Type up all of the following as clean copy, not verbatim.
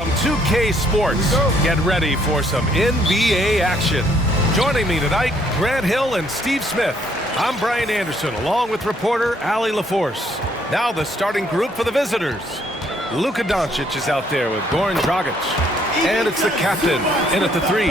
From 2K Sports, get ready for some NBA action. Joining me tonight, Grant Hill and Steve Smith. I'm Brian Anderson, along with reporter Allie LaForce. Now the starting group for the visitors. Luka Doncic is out there with Goran Dragic. And it's the captain in at the three.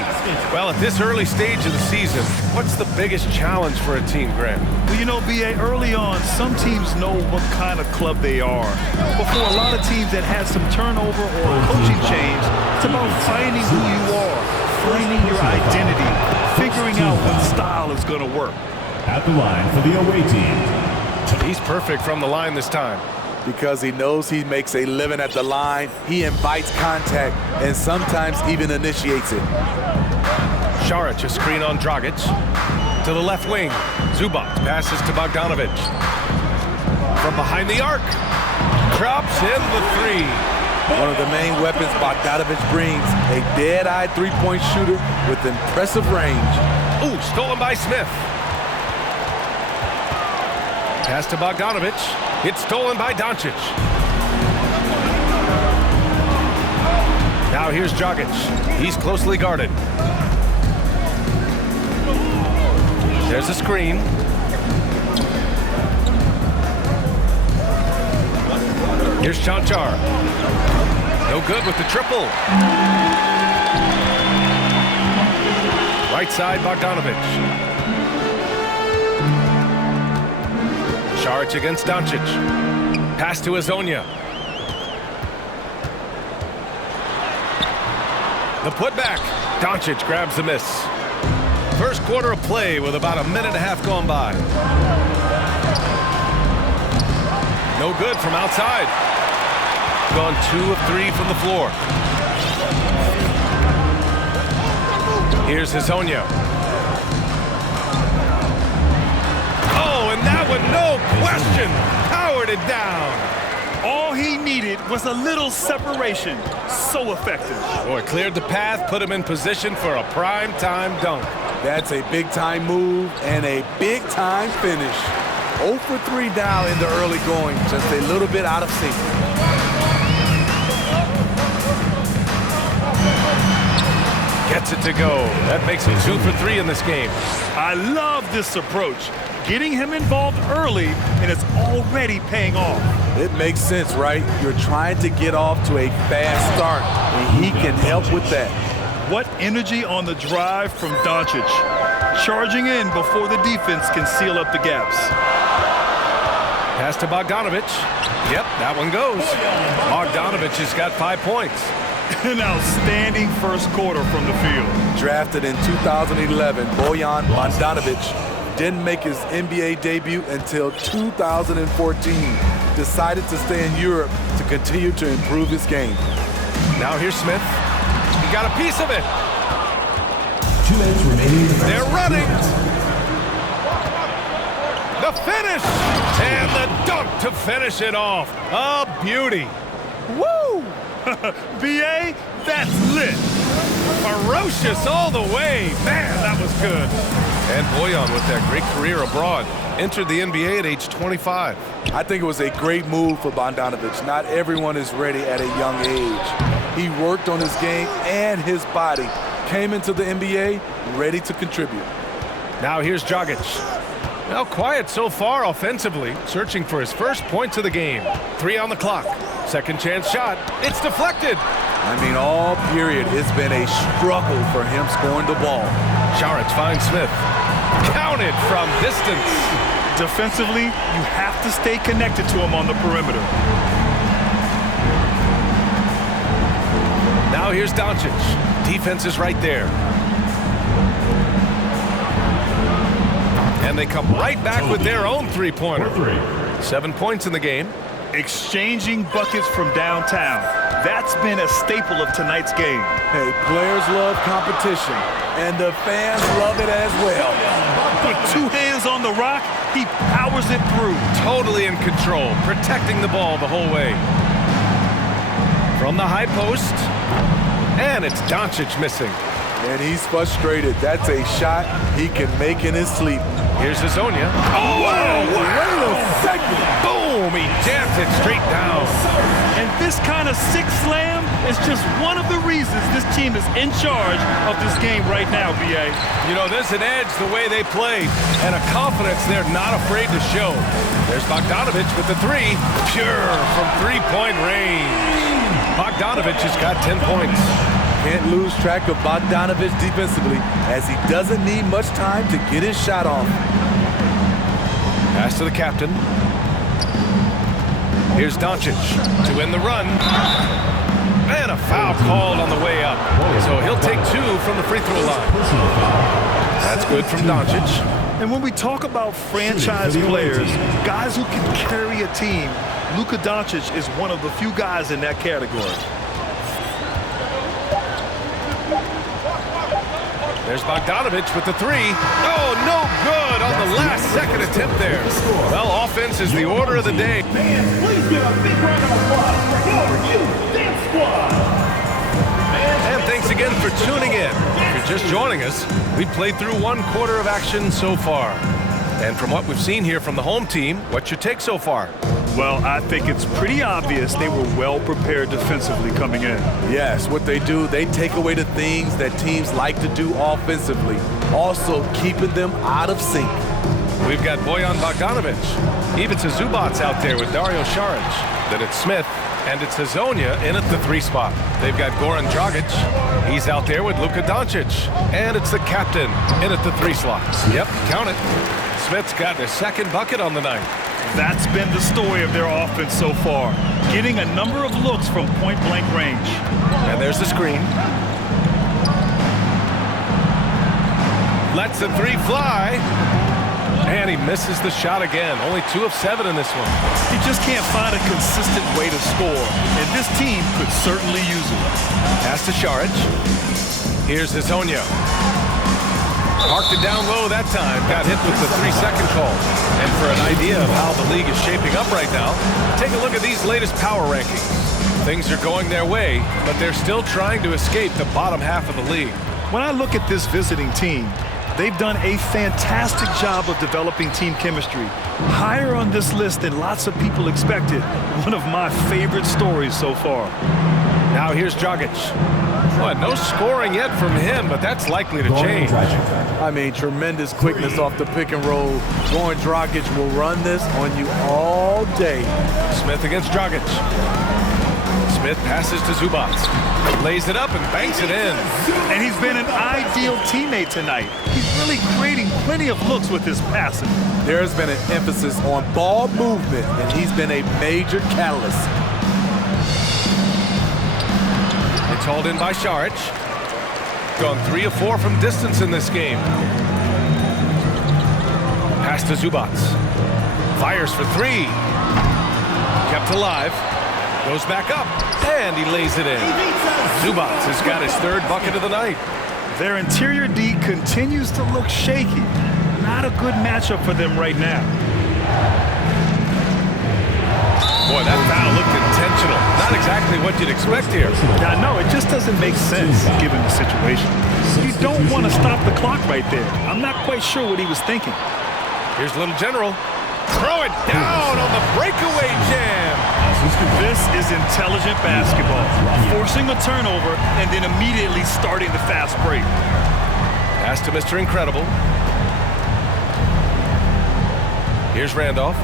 Well, at this early stage of the season, what's the biggest challenge for a team, Grant? Well, you know, B.A., early on, some teams know what kind of club they are. But for a lot of teams that had some turnover or a coaching change, it's about finding who you are, finding your identity, figuring out what style is going to work. At the line for the away team. He's perfect from the line this time. Because he knows he makes a living at the line, he invites contact and sometimes even initiates it. Saric, a screen on Dragic. To the left wing, Zubac passes to Bogdanovic. From behind the arc, drops in the three. One of the main weapons Bogdanovic brings, a dead-eye three-point shooter with impressive range. Ooh, stolen by Smith. Pass to Bogdanovic. It's stolen by Doncic. Now here's Dragic. He's closely guarded. There's a screen. Here's Chanchar. No good with the triple. Right side, Bogdanovic. Saric against Doncic. Pass to Azonia. The putback. Doncic grabs the miss. First quarter of play with about a minute and a half gone by. No good from outside. Gone 2 of 3 from the floor. Here's Azonia. And that one, no question, powered it down. All he needed was a little separation. So effective. Boy, cleared the path, put him in position for a prime-time dunk. That's a big-time move and a big-time finish. 0 for 3 down in the early going, just a little bit out of sync. Gets it to go. That makes him 2 for 3 in this game. I love this approach. Getting him involved early, and it's already paying off. It makes sense, right? You're trying to get off to a fast start, and he can help with that. What energy on the drive from Doncic. Charging in before the defense can seal up the gaps. Pass to Bogdanovic. Yep, that one goes. Bogdanovic has got 5 points. An outstanding first quarter from the field. Drafted in 2011, Bojan Bogdanovic didn't make his NBA debut until 2014. Decided to stay in Europe to continue to improve his game. Now here's Smith. He got a piece of it. 2 minutes remaining. They're running. The finish. And the dunk to finish it off. A beauty. Woo! B.A., that's lit. Ferocious all the way. Man, that was good. And Bojan with that great career abroad. Entered the NBA at age 25. I think it was a great move for Bogdanovic. Not everyone is ready at a young age. He worked on his game and his body. Came into the NBA ready to contribute. Now here's Dragic. Well, quiet so far offensively. Searching for his first points of the game. 3 on the clock. Second chance shot. It's deflected. I mean, all period, it's been a struggle for him scoring the ball. Saric finds Smith. Counted from distance. Defensively, you have to stay connected to him on the perimeter. Now here's Doncic. Defense is right there. And they come right back with their own three-pointer. 7 points in the game. Exchanging buckets from downtown. That's been a staple of tonight's game. Hey, players love competition, and the fans love it as well. With 2 hands on the rock, he powers it through. Totally in control, protecting the ball the whole way. From the high post, and it's Doncic missing. And he's frustrated. That's a shot he can make in his sleep. Here's Hazonia. Oh, Wait a second. boom! He jams it straight down. And this kind of sick slam is just one of the reasons this team is in charge of this game right now, B.A. You know, there's an edge the way they play and a confidence they're not afraid to show. There's Bogdanovich with the three. Pure from three-point range. Bogdanovich has got 10 points. Can't lose track of Bogdanovich defensively, as he doesn't need much time to get his shot off. Pass to the captain. Here's Doncic to win the run. And a foul called on the way up. So he'll take 2 from the free throw line. That's good from Doncic. And when we talk about franchise players, guys who can carry a team, Luka Doncic is one of the few guys in that category. There's Bogdanovich with the three. Oh, no good on the last second attempt there. Well, offense is the order of the day. Fans, please give a big round of applause for your youth dance squad. And thanks again for tuning in. If you're just joining us, we've played through 1 quarter of action so far. And from what we've seen here from the home team, what's your take so far? Well, I think it's pretty obvious they were well prepared defensively coming in. Yes, what they do, they take away the things that teams like to do offensively, also keeping them out of sync. We've got Bojan Bogdanovich. Ivica Zubac's out there with Dario Saric. Then it's Smith, and it's Hazonia in at the 3 spot. They've got Goran Dragic. He's out there with Luka Doncic. And it's the captain in at the 3 slot. Yep, count it. Smith's got their 2nd bucket on the night. That's been the story of their offense so far, getting a number of looks from point-blank range. And there's the screen. Lets the 3 fly. And he misses the shot again. Only 2 of 7 in this one. He just can't find a consistent way to score, and this team could certainly use it. Pass to Saric. Here's Hazonia. Marked it down low that time. Got hit with the 3-second call. And for an idea of how the league is shaping up right now, take a look at these latest power rankings. Things are going their way, but they're still trying to escape the bottom half of the league. When I look at this visiting team, they've done a fantastic job of developing team chemistry. Higher on this list than lots of people expected. One of my favorite stories so far. Now here's Dragic. Well, no scoring yet from him, but that's likely to change. I mean, tremendous quickness off the pick and roll. Goran Dragic will run this on you all day. Smith against Dragic. Smith passes to Zubac. Lays it up and banks it in. And he's been an ideal teammate tonight. He's really creating plenty of looks with his passing. There's been an emphasis on ball movement, and he's been a major catalyst. It's hauled in by Saric. Gone 3 of 4 from distance in this game. Pass to Zubac. Fires for 3. Kept alive. Goes back up. And he lays it in. Zubac has got his 3rd bucket of the night. Their interior D continues to look shaky. Not a good matchup for them right now. Boy, that foul looked intentional. Not exactly what you'd expect here. Now, no, it just doesn't make sense given the situation. You don't want to stop the clock right there. I'm not quite sure what he was thinking. Here's Little General. Throw it down on the breakaway jam. This is intelligent basketball. Forcing a turnover and then immediately starting the fast break. Pass to Mr. Incredible. Here's Randolph.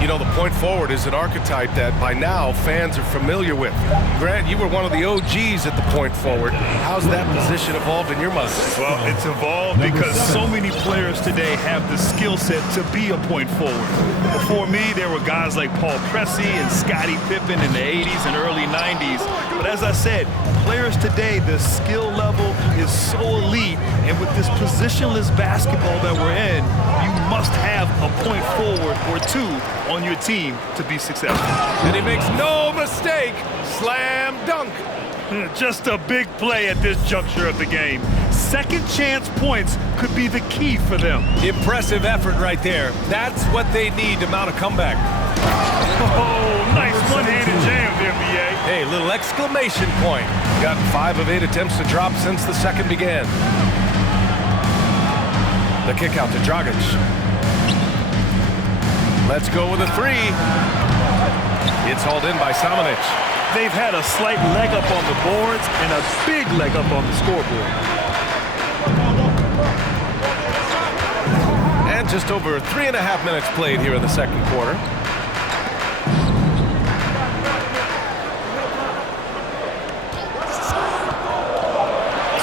You know, the point forward is an archetype that by now fans are familiar with. Grant, you were one of the OGs at the point forward. How's that position evolved in your mind? Well, it's evolved because so many players today have the skill set to be a point forward. Before me, there were guys like Paul Pressey and Scottie Pippen in the 80s and early 90s. But as I said, players today, the skill level is so elite. And with this positionless basketball that we're in, you must have a point forward or 2 on your team to be successful. And he makes no mistake. Slam dunk. Just a big play at this juncture of the game. Second chance points could be the key for them. Impressive effort right there. That's what they need to mount a comeback. Oh, nice one-handed jam there, B.A. Hey, little exclamation point. Got 5 of 8 attempts to drop since the second began. The kick out to Dragic. Let's go with a 3. It's hauled in by Samanic. They've had a slight leg up on the boards and a big leg up on the scoreboard. And just over 3.5 minutes played here in the second quarter.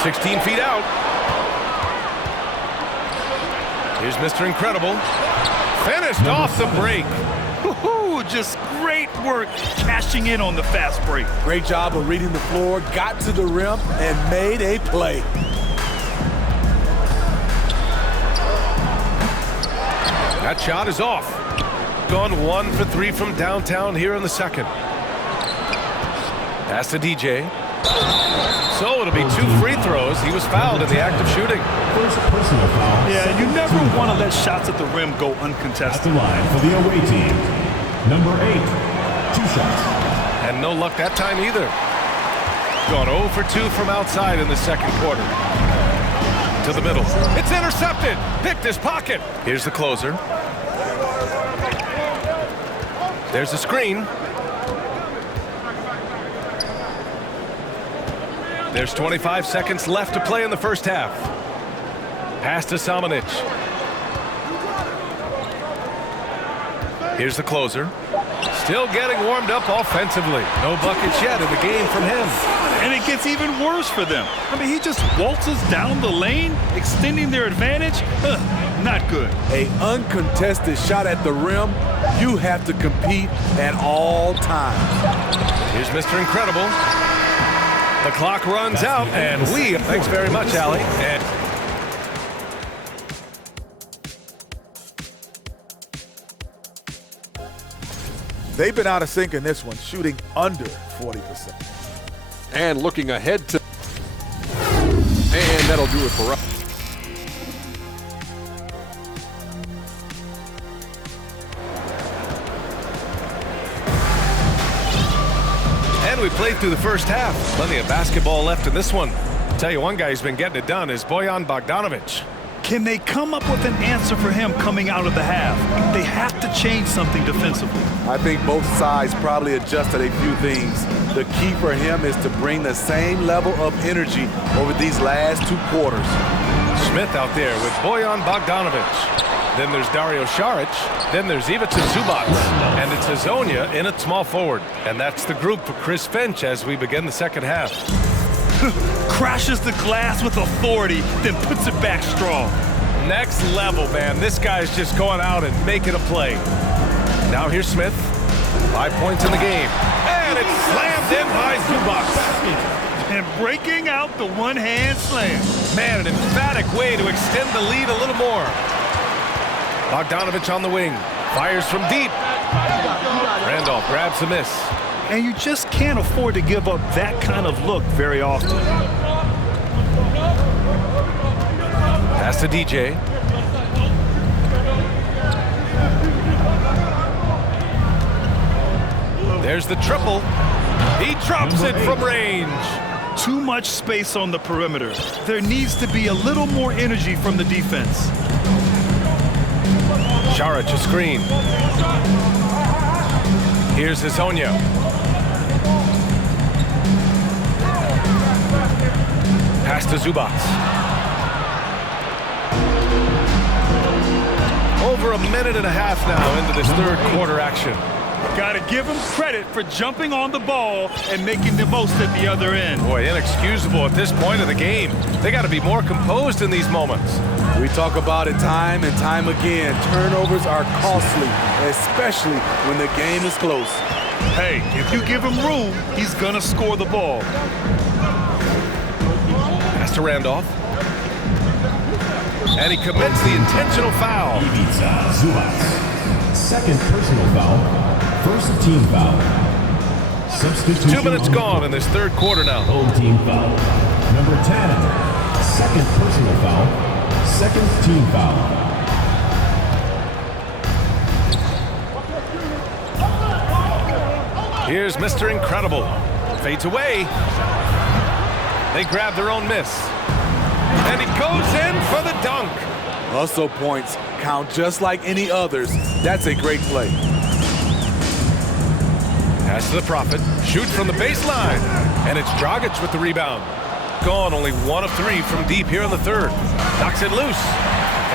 "16 feet out. Here's Mr. Incredible. Finished off the break. Woohoo! Just great work cashing in on the fast break. Great job of reading the floor, got to the rim, and made a play. That shot is off. Gone 1 for 3 from downtown here in the second. Pass to DJ. So it'll be 2 free throws. He was fouled in the act of shooting. First personal foul. Yeah, you never want to let shots at the rim go At the uncontested. line for the away team. Number 8, 2 shots. And no luck that time either. Gone 0 for 2 from outside in the second quarter. To the middle. It's intercepted. Picked his pocket. Here's the closer. There's a screen. There's 25 seconds left to play in the first half. Pass to Samanic. Here's the closer. Still getting warmed up offensively. No buckets yet in the game from him. And it gets even worse for them. I mean, he just waltzes down the lane, extending their advantage. Not good. An uncontested shot at the rim, you have to compete at all times. Here's Mr. Incredible. The clock runs out, and thanks very much, Allie. And They've been out of sync in this one, shooting under 40%. And looking ahead to, and that'll do it for us. And we played through the first half. Plenty of basketball left in this one. Tell you one guy who's been getting it done is Bojan Bogdanovic. Can they come up with an answer for him coming out of the half? They have to change something defensively. I think both sides probably adjusted a few things. The key for him is to bring the same level of energy over these last 2 quarters. Smith out there with Bojan Bogdanovic. Then there's Dario Saric. Then there's Ivica Zubac. And it's Hazonia in at small forward. And that's the group for Chris Finch as we begin the second half. Crashes the glass with authority, then puts it back strong. Next level, man. This guy's just going out and making a play. Now here's Smith. 5 points in the game. And it's slammed in by Zubac. And breaking out the one-hand slam. Man, an emphatic way to extend the lead a little more. Bogdanovic on the wing. Fires from deep. Randolph grabs the miss. And you just can't afford to give up that kind of look very often. Pass to DJ. There's the triple. He drops it from range. Too much space on the perimeter. There needs to be a little more energy from the defense. Saric a screen. Here's Hazonia. Pass to Zubac. Over a minute and a half now into this third quarter action. Got to give him credit for jumping on the ball and making the most at the other end. Boy, inexcusable at this point of the game. They got to be more composed in these moments. We talk about it time and time again. Turnovers are costly, especially when the game is close. Hey, if you give him room, he's going to score the ball. Pass to Randolph. And he commits the intentional foul. Ivica Zubac. Second personal foul. First team foul. Substitution. 2 minutes gone in this third quarter now. Home team foul. Number 10. Second personal foul. Second team foul. Here's Mr. Incredible. Fades away. They grab their own miss. And he goes in for the dunk. Hustle points count just like any others. That's a great play. Pass to the Prophet. Shoots from the baseline. And it's Dragic with the rebound. Gone only 1 of 3 from deep here in the third. Knocks it loose.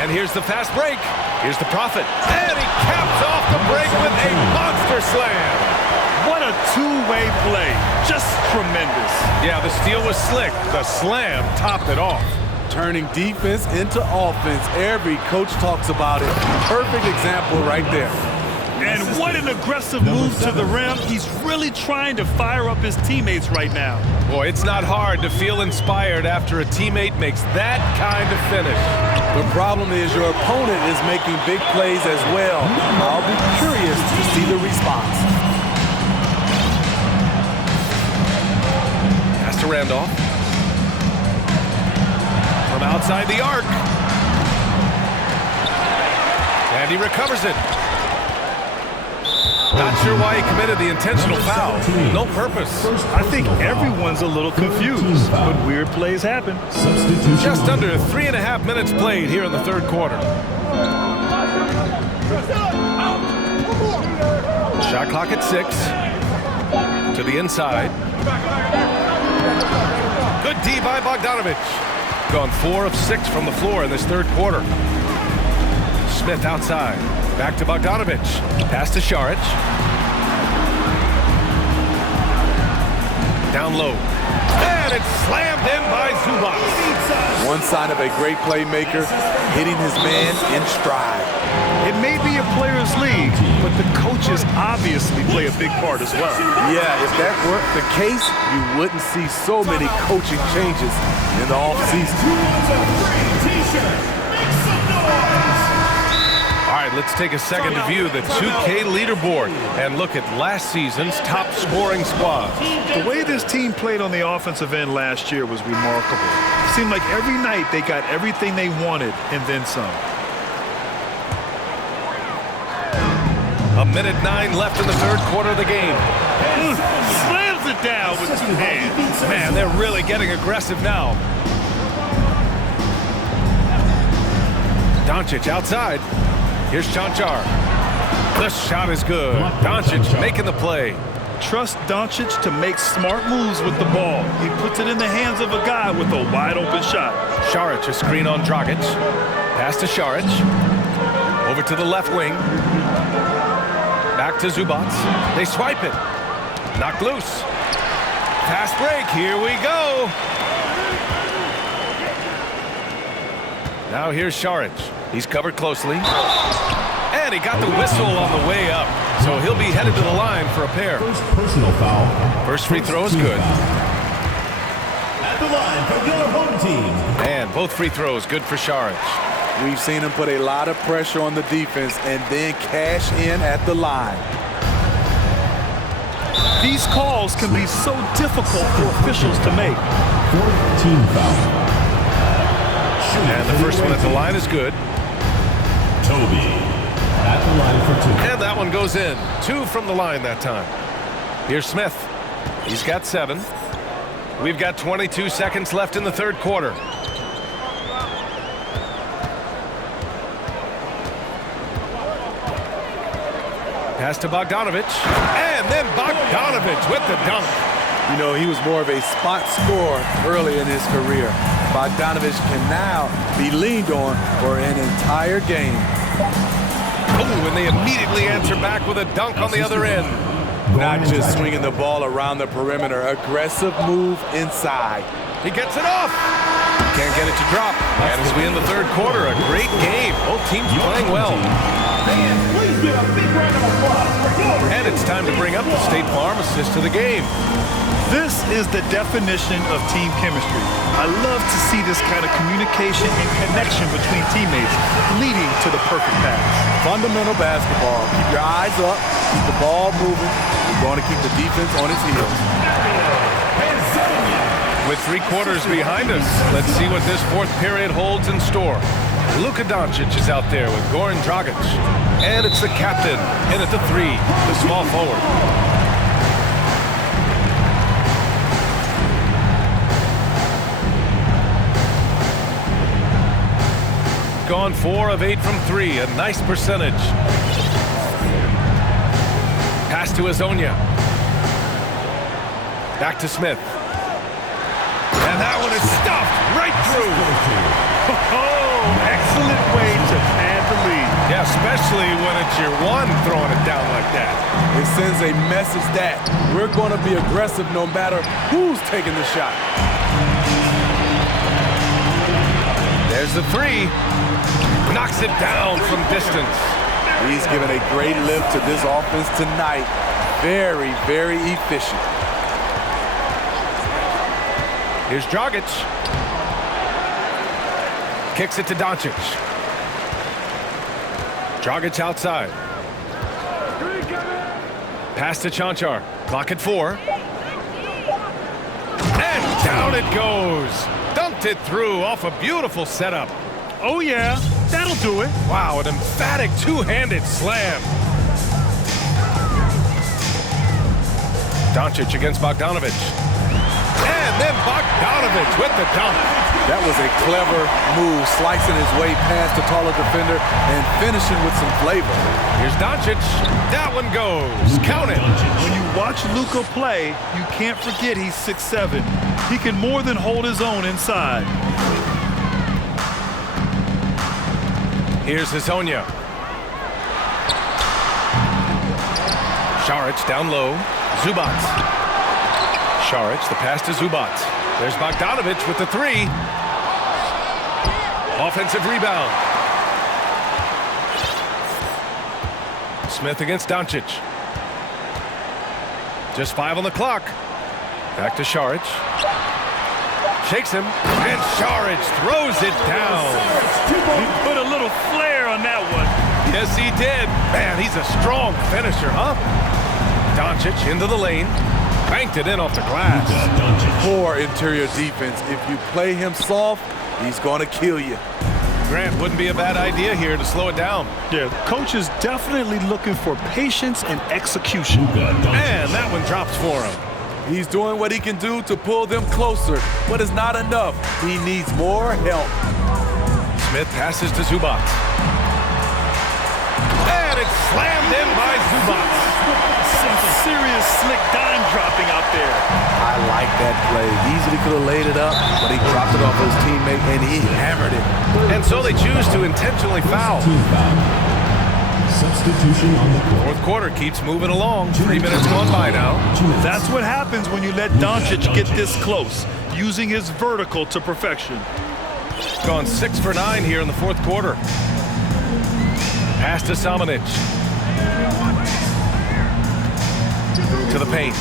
And here's the fast break. Here's the Prophet. And he caps off the break with a monster slam. What a two-way play. Just tremendous. Yeah, the steal was slick. The slam topped it off. Turning defense into offense. Every coach talks about it. Perfect example right there. And what an aggressive move to the rim. He's really trying to fire up his teammates right now. Boy, it's not hard to feel inspired after a teammate makes that kind of finish. The problem is your opponent is making big plays as well. I'll be curious to see the response. Pass to Randolph. From outside the arc. And he recovers it. Not sure why he committed the intentional foul. No purpose. I think everyone's a little confused, but weird plays happen. Just under 3.5 minutes played here in the third quarter. Shot clock at 6. To the inside. Good D by Bogdanovich. Gone 4 of 6 from the floor in this third quarter. Smith outside. Back to Bogdanovich. Pass to Šarić. Down low. And it's slammed in by Zubac. One sign of a great playmaker, hitting his man in stride. It may be a players' league, but the coaches obviously play a big part as well. Yeah, if that weren't the case, you wouldn't see so many coaching changes in the offseason. All right, let's take a second to view the 2K leaderboard and look at last season's top scoring squad. The way this team played on the offensive end last year was remarkable. It seemed like every night they got everything they wanted and then some. 1:09 left in the third quarter of the game. Slams it down with 2 hands. Man, they're really getting aggressive now. Doncic outside. Here's Cancar. The shot is good. Doncic making the play. Trust Doncic to make smart moves with the ball. He puts it in the hands of a guy with a wide-open shot. Šarić, a screen on Dragic. Pass to Šarić. Over to the left wing. Back to Zubac. They swipe it. Knocked loose. Fast break. Here we go. Now here's Šarić. He's covered closely. And he got the whistle on the way up. So he'll be headed to the line for a pair. First personal foul. First free throw is good. At the line for your home team. And both free throws good for Šarić. We've seen him put a lot of pressure on the defense and then cash in at the line. These calls can be so difficult for officials to make. Fourth team foul. And the first one at the line is good. Toby at the line for 2. And that one goes in. 2 from the line that time. Here's Smith. He's got 7. We've got 22 seconds left in the third quarter. Pass to Bogdanovich. And then Bogdanovich with the dunk. You know, he was more of a spot scorer early in his career. Bogdanovich can now be leaned on for an entire game. Oh, and they immediately answer back with a dunk on the other end. Not just swinging the ball around the perimeter, aggressive move inside. He gets it off. Can't get it to drop. And as we end the third quarter, a great game. Both teams playing well. Please give a big round of applause for your And it's time to bring up the State Farm assist to the game. This is the definition of team chemistry. I love to see this kind of communication and connection between teammates leading to the perfect pass. Fundamental basketball. Keep your eyes up, keep the ball moving. You're going to keep the defense on its heels. With 3 quarters behind us, let's see what this fourth period holds in store. Luka Doncic is out there with Goran Dragic. And it's the captain in at the 3, the small forward. gone 4 of 8 from 3, a nice percentage. Pass to Azonia. Back to Smith. And that one is stuffed right through. Oh, excellent way to pad the lead. Yeah, especially when it's your one throwing it down like that. It sends a message that we're going to be aggressive no matter who's taking the shot. There's the 3. Knocks it down from distance. He's given a great lift to this offense tonight. Very, very efficient. Here's Dragic. Kicks it to Doncic. Dragic outside. Pass to Chanchar. Clock at 4. And down it goes. Dumped it through off a beautiful setup. Oh, yeah, that'll do it. Wow, an emphatic two-handed slam. Doncic against Bogdanovich. And then Bogdanovich with the dunk. That was a clever move, slicing his way past the taller defender and finishing with some flavor. Here's Doncic. That one goes. Count it. When you watch Luka play, you can't forget he's 6'7". He can more than hold his own inside. Here's Azonia. Šarić down low. Zubac. Šarić, the pass to Zubac. There's Bogdanovich with the 3. Offensive rebound. Smith against Doncic. Just 5 on the clock. Back to Šarić. Shakes him, and Šarić throws it down. He put a little flair on that one. Yes, he did. Man, he's a strong finisher, huh? Doncic into the lane. Banked it in off the glass. Poor interior defense. If you play him soft, he's going to kill you. Grant, wouldn't be a bad idea here to slow it down. Yeah, the coach is definitely looking for patience and execution. And that one drops for him. He's doing what he can do to pull them closer, but it's not enough. He needs more help. Smith passes to Zubac. And it's slammed in by Zubac. Some serious slick dime dropping out there. I like that play. Easily could have laid it up, but he dropped it off his teammate, and he hammered it. And so they choose to intentionally foul. Substitution on the court. Fourth quarter keeps moving along. 3 minutes gone by now. That's what happens when you let Doncic get this close, using his vertical to perfection. Gone 6 for 9 here in the fourth quarter. Pass to Samanic. To the paint.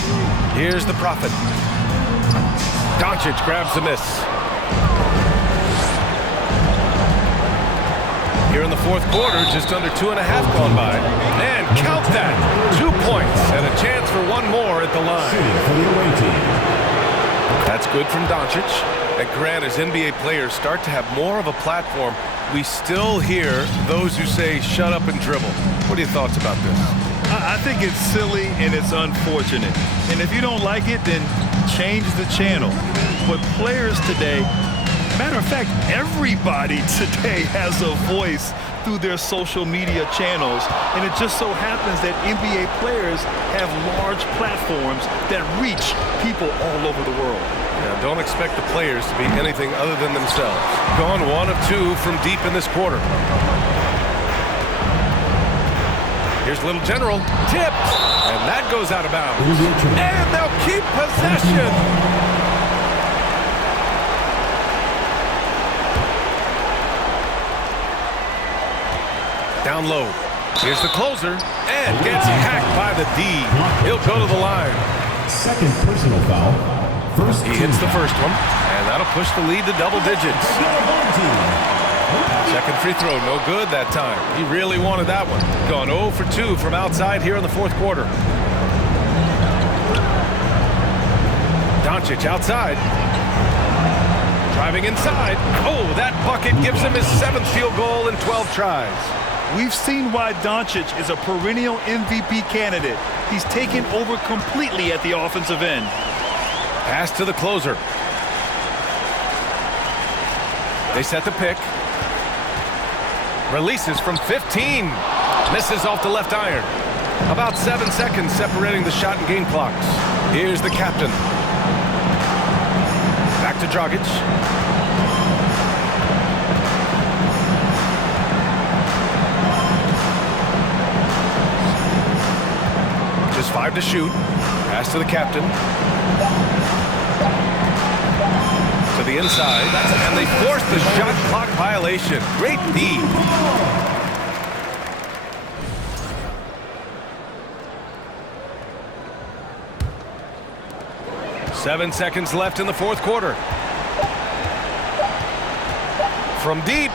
Here's the Prophet. Doncic grabs the miss. Here in the fourth quarter, just under 2.5 gone by. And count that. 2 points and a chance for one more at the line. That's good from Doncic. And Grant, as NBA players start to have more of a platform, we still hear those who say, shut up and dribble. What are your thoughts about this? I think it's silly and it's unfortunate. And if you don't like it, then change the channel. But players today, matter of fact, everybody today has a voice through their social media channels. And it just so happens that NBA players have large platforms that reach people all over the world. Now, don't expect the players to be anything other than themselves. Gone 1 of 2 from deep in this quarter. Here's Little General. Tipped. And that goes out of bounds. And they'll keep possession. Down low. Here's the closer. And gets hacked by the D. He'll go to the line. Second personal foul. He hits the first one, and that'll push the lead to double digits. Second free throw, no good that time. He really wanted that one. Gone 0 for 2 from outside here in the fourth quarter. Doncic outside. Driving inside. Oh, that bucket gives him his 7th field goal in 12 tries. We've seen why Doncic is a perennial MVP candidate. He's taken over completely at the offensive end. Pass to the closer. They set the pick. Releases from 15. Misses off the left iron. About 7 seconds separating the shot and game clocks. Here's the captain. Back to Dragic. Just 5 to shoot. Pass to the captain. To the inside. And they force the shot clock violation. Great D. Seven seconds left in the fourth quarter. From deep.